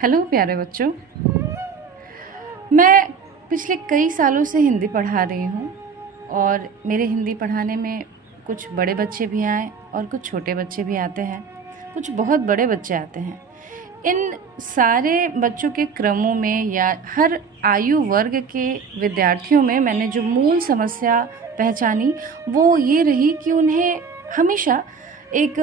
Hello प्यारे बच्चों। मैं पिछले कई सालों से हिंदी पढ़ा रही हूँ और मेरे हिंदी पढ़ाने में कुछ बड़े बच्चे भी आए और कुछ छोटे बच्चे भी आते हैं, कुछ बहुत बड़े बच्चे आते हैं। इन सारे बच्चों के क्रमों में या हर आयु वर्ग के विद्यार्थियों में मैंने जो मूल समस्या पहचानी वो ये रही कि उन्हें हमेशा एक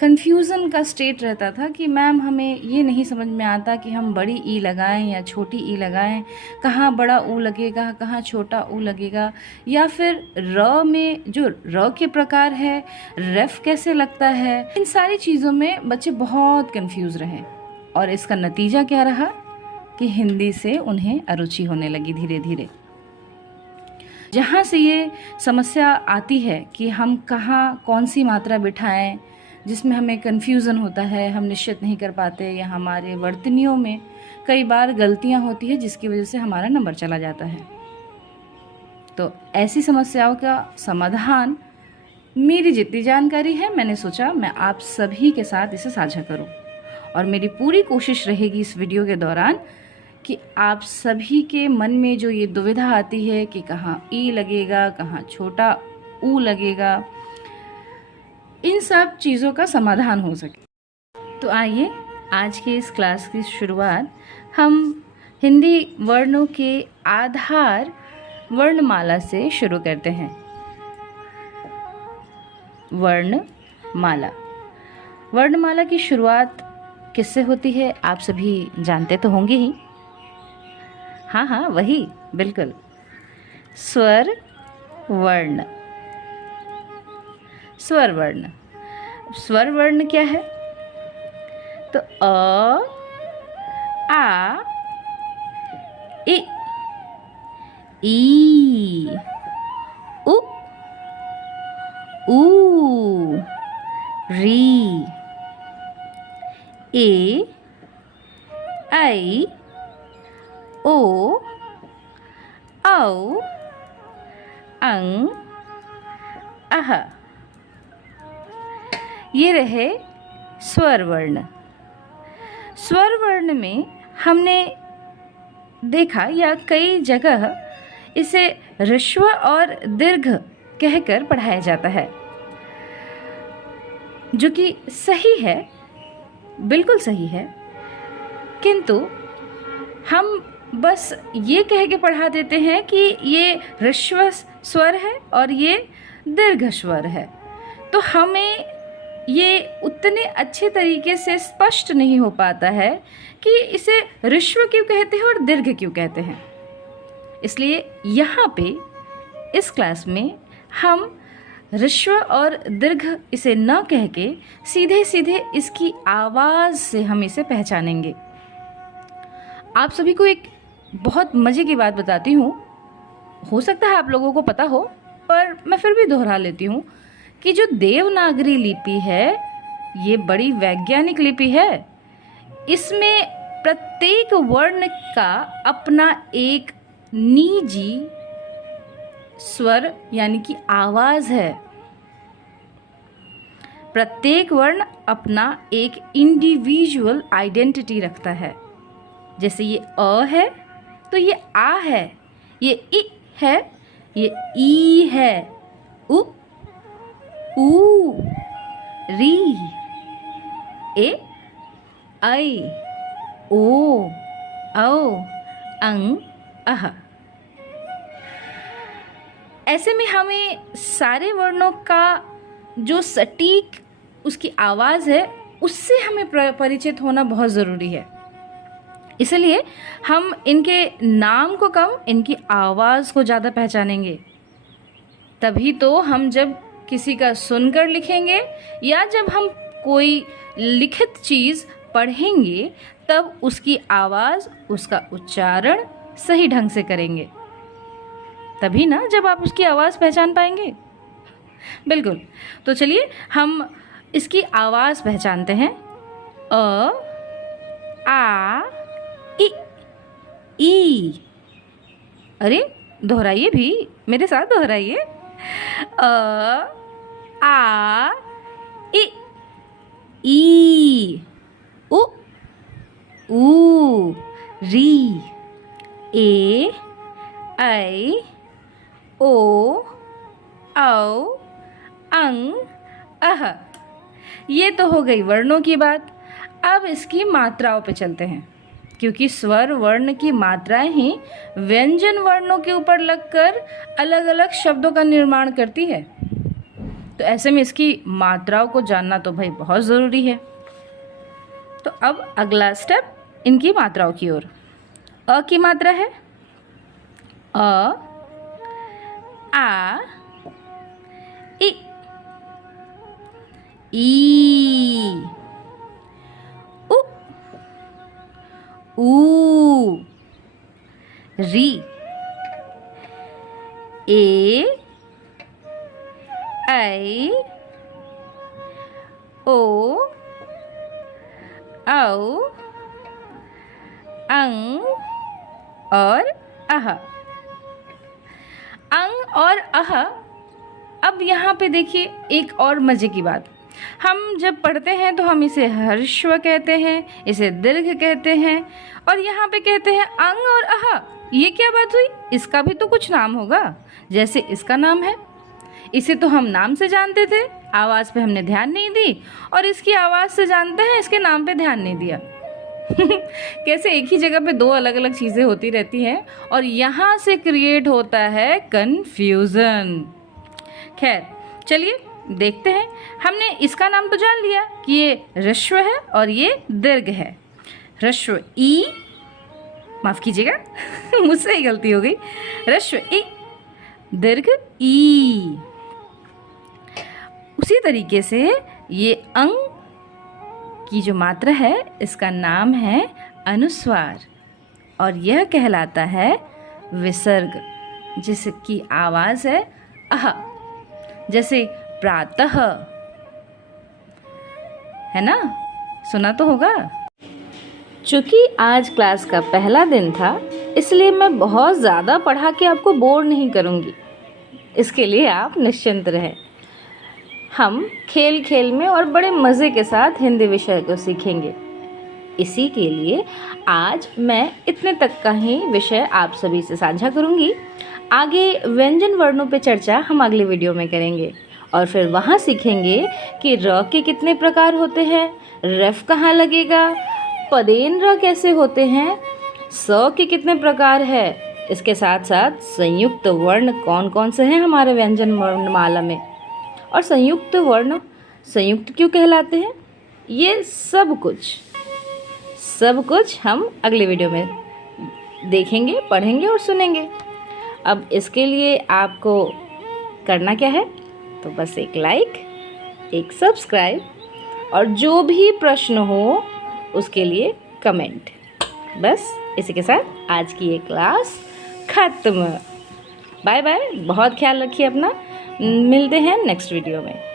कन्फ्यूज़न का स्टेट रहता था कि मैम हमें ये नहीं समझ में आता कि हम बड़ी ई लगाएं या छोटी ई लगाएं, कहाँ बड़ा ऊ लगेगा कहाँ छोटा ऊ लगेगा, या फिर र में जो र के प्रकार है रेफ कैसे लगता है। इन सारी चीज़ों में बच्चे बहुत कंफ्यूज रहे और इसका नतीजा क्या रहा कि हिंदी से उन्हें अरुचि होने लगी धीरे धीरे। जहाँ से ये समस्या आती है कि हम कहाँ कौन सी मात्रा बिठाएं, जिसमें हमें कन्फ्यूज़न होता है, हम निश्चित नहीं कर पाते, या हमारे वर्तनियों में कई बार गलतियाँ होती है जिसकी वजह से हमारा नंबर चला जाता है। तो ऐसी समस्याओं का समाधान मेरी जितनी जानकारी है मैंने सोचा मैं आप सभी के साथ इसे साझा करूं, और मेरी पूरी कोशिश रहेगी इस वीडियो के दौरान कि आप सभी के मन में जो ये दुविधा आती है कि कहाँ ई लगेगा कहाँ छोटा ऊ लगेगा, इन सब चीज़ों का समाधान हो सके। तो आइए आज के इस क्लास की शुरुआत हम हिंदी वर्णों के आधार वर्णमाला से शुरू करते हैं। वर्णमाला। वर्णमाला की शुरुआत किससे होती है आप सभी जानते तो होंगे ही। हाँ वही, बिल्कुल, स्वर वर्ण। स्वर वर्ण। स्वर वर्ण क्या है? तो अ, आ, इ, ई, उ, ऊ, री, ए, ऐ, ओ, औ, अं, अह। ये रहे स्वर वर्ण। स्वर वर्ण में हमने देखा या कई जगह इसे ह्रस्व और दीर्घ कहकर पढ़ाया जाता है, जो कि सही है, बिल्कुल सही है, किंतु हम बस ये कह के पढ़ा देते हैं कि ये ह्रस्व स्वर है और ये दीर्घ स्वर है, तो हमें ये उतने अच्छे तरीके से स्पष्ट नहीं हो पाता है कि इसे ह्रस्व क्यों कहते हैं और दीर्घ क्यों कहते हैं। इसलिए यहाँ पे इस क्लास में हम ह्रस्व और दीर्घ इसे न कह के सीधे सीधे इसकी आवाज़ से हम इसे पहचानेंगे। आप सभी को एक बहुत मज़े की बात बताती हूँ, हो सकता है आप लोगों को पता हो पर मैं फिर भी दोहरा लेती हूँ कि जो देवनागरी लिपि है ये बड़ी वैज्ञानिक लिपि है। इसमें प्रत्येक वर्ण का अपना एक निजी स्वर यानी कि आवाज़ है। प्रत्येक वर्ण अपना एक इंडिविजुअल आइडेंटिटी रखता है। जैसे ये अ है तो ये आ है, ये इ है, ये ई है, उ, ऊ, री, ए, ऐ, ओ, औ, अं, अह। ऐसे में हमें सारे वर्णों का जो सटीक उसकी आवाज़ है उससे हमें परिचित होना बहुत ज़रूरी है। इसलिए हम इनके नाम को कम, इनकी आवाज़ को ज़्यादा पहचानेंगे। तभी तो हम जब किसी का सुनकर लिखेंगे या जब हम कोई लिखित चीज़ पढ़ेंगे तब उसकी आवाज़, उसका उच्चारण सही ढंग से करेंगे, तभी ना जब आप उसकी आवाज़ पहचान पाएंगे। बिल्कुल। तो चलिए हम इसकी आवाज़ पहचानते हैं। अ, आ, इ, ई। अरे दोहराइए भी, मेरे साथ दोहराइए। अ, आ, इ, ई, उ, ऊ, री, ए, ऐ, ओ, औ, अंग, अह। ये तो हो गई वर्णों की बात। अब इसकी मात्राओं पे चलते हैं, क्योंकि स्वर वर्ण की मात्राएं ही व्यंजन वर्णों के ऊपर लगकर अलग अलग शब्दों का निर्माण करती है। तो ऐसे में इसकी मात्राओं को जानना तो भाई बहुत ज़रूरी है। तो अब अगला स्टेप इनकी मात्राओं की ओर। अ की मात्रा है अ, आ, इ, ई, उ, ऊ, री, ए, ऐ, ओ, औ, अंग और अह। अंग और अह। अब यहाँ पे देखिए एक और मज़े की बात, हम जब पढ़ते हैं तो हम इसे ह्रस्व कहते हैं, इसे दीर्घ कहते हैं, और यहाँ पे कहते हैं अंग और अह। ये क्या बात हुई? इसका भी तो कुछ नाम होगा। जैसे इसका नाम है, इसे तो हम नाम से जानते थे, आवाज़ पे हमने ध्यान नहीं दी, और इसकी आवाज़ से जानते हैं, इसके नाम पे ध्यान नहीं दिया। कैसे एक ही जगह पे दो अलग अलग चीज़ें होती रहती हैं और यहाँ से क्रिएट होता है कन्फ्यूज़न। खैर चलिए देखते हैं। हमने इसका नाम तो जान लिया कि ये ह्रस्व है और ये दीर्घ है। ह्रस्व ई, माफ़ कीजिएगा मुझसे ही गलती हो गई, ह्रस्व ई, दीर्घ ई। उसी तरीके से ये अंग की जो मात्रा है इसका नाम है अनुस्वार, और यह कहलाता है विसर्ग, जिसकी आवाज़ है अह। जैसे प्रातः, है ना, सुना तो होगा। चूँकि आज क्लास का पहला दिन था, इसलिए मैं बहुत ज़्यादा पढ़ा के आपको बोर नहीं करूँगी। इसके लिए आप निश्चिंत रहें। हम खेल खेल में और बड़े मज़े के साथ हिंदी विषय को सीखेंगे। इसी के लिए आज मैं इतने तक का ही विषय आप सभी से साझा करूँगी। आगे व्यंजन वर्णों पे चर्चा हम अगले वीडियो में करेंगे, और फिर वहाँ सीखेंगे कि र के कितने प्रकार होते हैं, रफ कहाँ लगेगा, पदेन र कैसे होते हैं, स के कितने प्रकार है, इसके साथ साथ संयुक्त वर्ण कौन कौन से हैं हमारे व्यंजन वर्णमाला में, और संयुक्त वर्ण संयुक्त क्यों कहलाते हैं। ये सब कुछ हम अगले वीडियो में देखेंगे, पढ़ेंगे और सुनेंगे। अब इसके लिए आपको करना क्या है, तो बस एक लाइक, एक सब्सक्राइब, और जो भी प्रश्न हो उसके लिए कमेंट। बस इसी के साथ आज की ये क्लास खत्म। बाय बाय, बहुत ख्याल रखिए अपना। मिलते हैं नेक्स्ट वीडियो में।